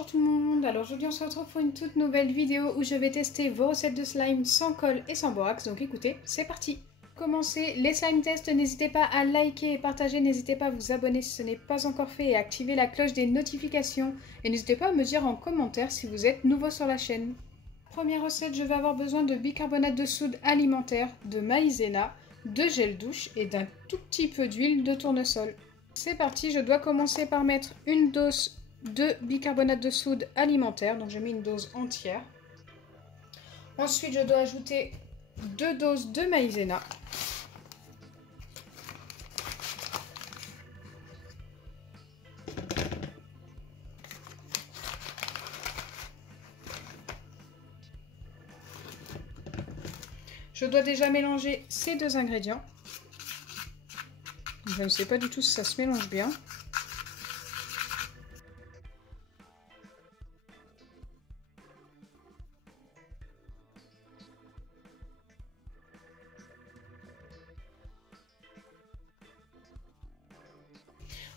Bonjour tout le monde, alors aujourd'hui on se retrouve pour une toute nouvelle vidéo où je vais tester vos recettes de slime sans colle et sans borax, donc écoutez, c'est parti. Pour commencer les slime tests, n'hésitez pas à liker et partager, n'hésitez pas à vous abonner si ce n'est pas encore fait et à activer la cloche des notifications. Et n'hésitez pas à me dire en commentaire si vous êtes nouveau sur la chaîne. Première recette, je vais avoir besoin de bicarbonate de soude alimentaire, de maïzena, de gel douche et d'un tout petit peu d'huile de tournesol. C'est parti, je dois commencer par mettre une dose de bicarbonate de soude alimentaire, donc je mets une dose entière. Ensuite, je dois ajouter 2 doses de maïzena. Je dois déjà mélanger ces deux ingrédients. Je ne sais pas du tout si ça se mélange bien.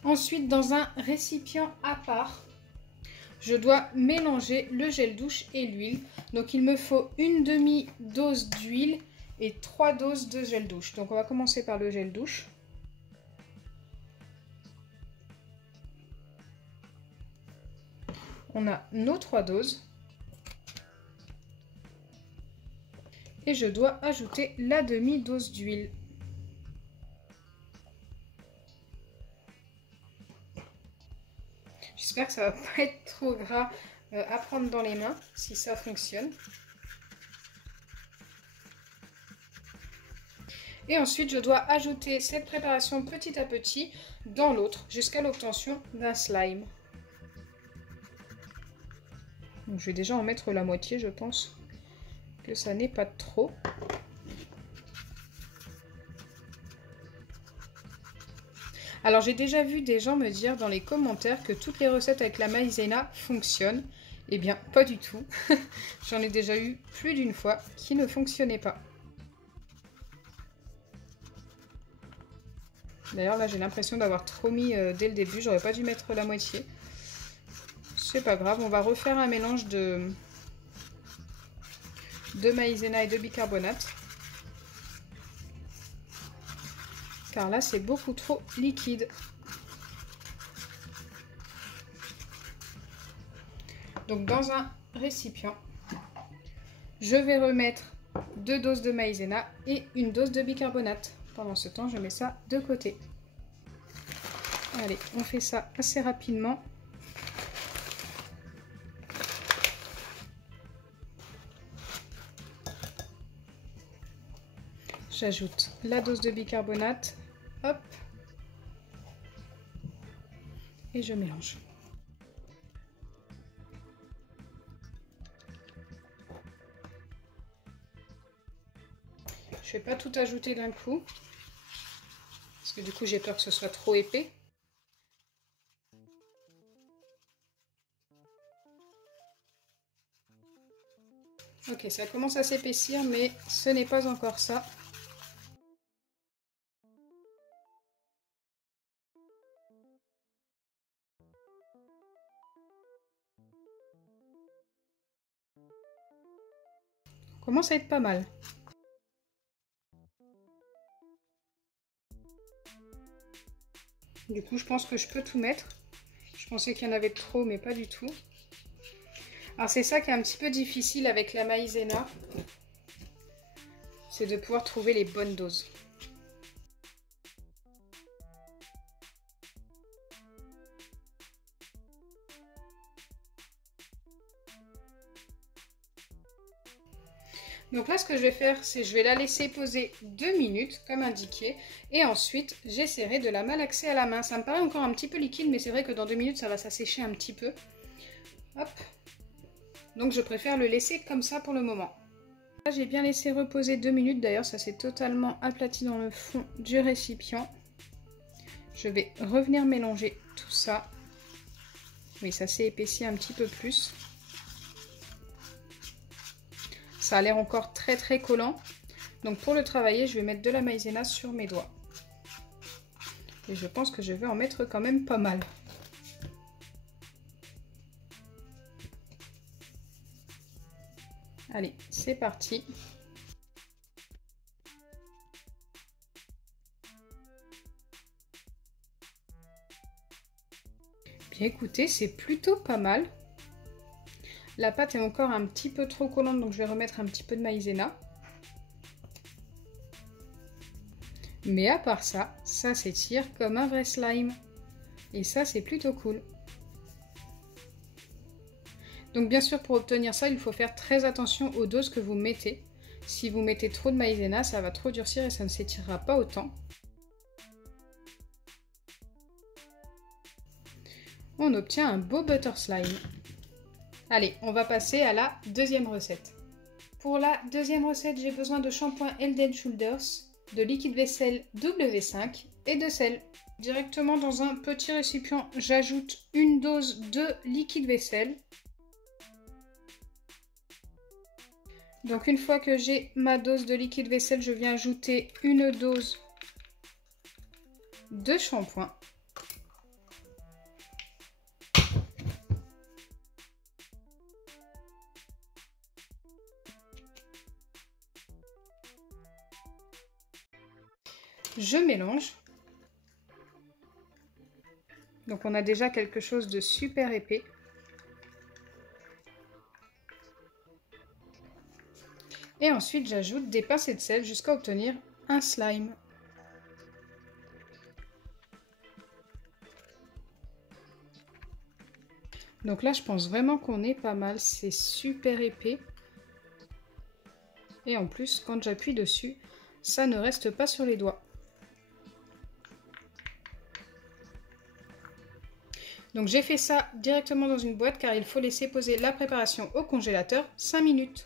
Ensuite, dans un récipient à part, je dois mélanger le gel douche et l'huile. Donc, il me faut une demi-dose d'huile et 3 doses de gel douche. Donc, on va commencer par le gel douche. On a nos 3 doses. Et je dois ajouter la demi-dose d'huile. J'espère que ça va pas être trop gras à prendre dans les mains, si ça fonctionne. Et ensuite, je dois ajouter cette préparation petit à petit dans l'autre, jusqu'à l'obtention d'un slime. Donc, je vais déjà en mettre la moitié, je pense que ça n'est pas trop. Alors j'ai déjà vu des gens me dire dans les commentaires que toutes les recettes avec la maïzena fonctionnent. Eh bien pas du tout. J'en ai déjà eu plus d'une fois qui ne fonctionnaient pas. D'ailleurs là j'ai l'impression d'avoir trop mis dès le début. J'aurais pas dû mettre la moitié. C'est pas grave, on va refaire un mélange de maïzena et de bicarbonate. Car là, c'est beaucoup trop liquide. Donc, dans un récipient, je vais remettre 2 doses de maïzena et une dose de bicarbonate. Pendant ce temps, je mets ça de côté. Allez, on fait ça assez rapidement. J'ajoute la dose de bicarbonate. Hop. Et je mélange. Je ne vais pas tout ajouter d'un coup. Parce que du coup, j'ai peur que ce soit trop épais. Ok, ça commence à s'épaissir, mais ce n'est pas encore ça. Commence à être pas mal. Du coup, je pense que je peux tout mettre. Je pensais qu'il y en avait trop, mais pas du tout. Alors, c'est ça qui est un petit peu difficile avec la maïzena. C'est de pouvoir trouver les bonnes doses. Donc là, ce que je vais faire, c'est je vais la laisser poser 2 minutes, comme indiqué. Et ensuite, j'essaierai de la malaxer à la main. Ça me paraît encore un petit peu liquide, mais c'est vrai que dans 2 minutes, ça va s'assécher un petit peu. Hop. Donc, je préfère le laisser comme ça pour le moment. Là, j'ai bien laissé reposer 2 minutes. D'ailleurs, ça s'est totalement aplati dans le fond du récipient. Je vais revenir mélanger tout ça. Oui, ça s'est épaissi un petit peu plus. Ça a l'air encore très très collant. Donc pour le travailler, je vais mettre de la maïzena sur mes doigts. Et je pense que je vais en mettre quand même pas mal. Allez, c'est parti. Bien écoutez, c'est plutôt pas mal. La pâte est encore un petit peu trop collante, donc je vais remettre un petit peu de maïzena. Mais à part ça, ça s'étire comme un vrai slime. Et ça, c'est plutôt cool. Donc bien sûr, pour obtenir ça, il faut faire très attention aux doses que vous mettez. Si vous mettez trop de maïzena, ça va trop durcir et ça ne s'étirera pas autant. On obtient un beau butter slime. Allez, on va passer à la deuxième recette. Pour la deuxième recette, j'ai besoin de shampoing Head & Shoulders, de liquide vaisselle W5 et de sel. Directement dans un petit récipient, j'ajoute une dose de liquide vaisselle. Donc une fois que j'ai ma dose de liquide vaisselle, je viens ajouter une dose de shampoing. Je mélange. Donc on a déjà quelque chose de super épais. Et ensuite j'ajoute des pincées de sel jusqu'à obtenir un slime. Donc là je pense vraiment qu'on est pas mal, c'est super épais. Et en plus quand j'appuie dessus, ça ne reste pas sur les doigts. Donc j'ai fait ça directement dans une boîte car il faut laisser poser la préparation au congélateur 5 minutes.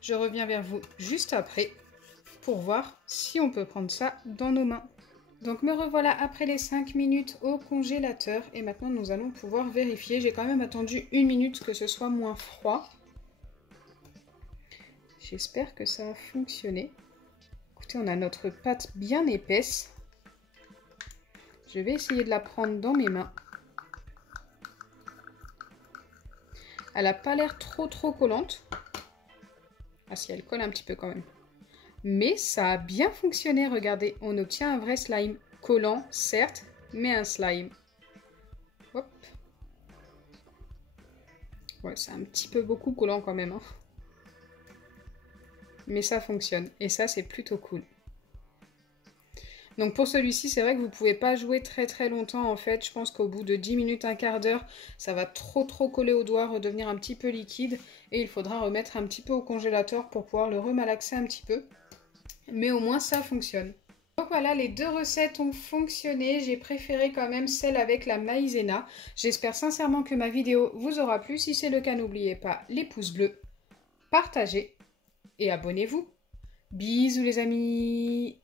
Je reviens vers vous juste après pour voir si on peut prendre ça dans nos mains. Donc me revoilà après les 5 minutes au congélateur et maintenant nous allons pouvoir vérifier. J'ai quand même attendu 1 minute que ce soit moins froid. J'espère que ça a fonctionné. Écoutez, on a notre pâte bien épaisse. Je vais essayer de la prendre dans mes mains. Elle n'a pas l'air trop collante. Ah si, elle colle un petit peu quand même. Mais ça a bien fonctionné, regardez. On obtient un vrai slime. Collant, certes, mais un slime. Hop. Ouais, c'est un petit peu beaucoup collant quand même. Hein. Mais ça fonctionne. Et ça, c'est plutôt cool. Donc pour celui-ci, c'est vrai que vous ne pouvez pas jouer très longtemps en fait. Je pense qu'au bout de 10 minutes, un quart d'heure, ça va trop coller aux doigts, redevenir un petit peu liquide. Et il faudra remettre un petit peu au congélateur pour pouvoir le remalaxer un petit peu. Mais au moins ça fonctionne. Donc voilà, les deux recettes ont fonctionné. J'ai préféré quand même celle avec la maïzena. J'espère sincèrement que ma vidéo vous aura plu. Si c'est le cas, n'oubliez pas les pouces bleus, partagez et abonnez-vous. Bisous les amis!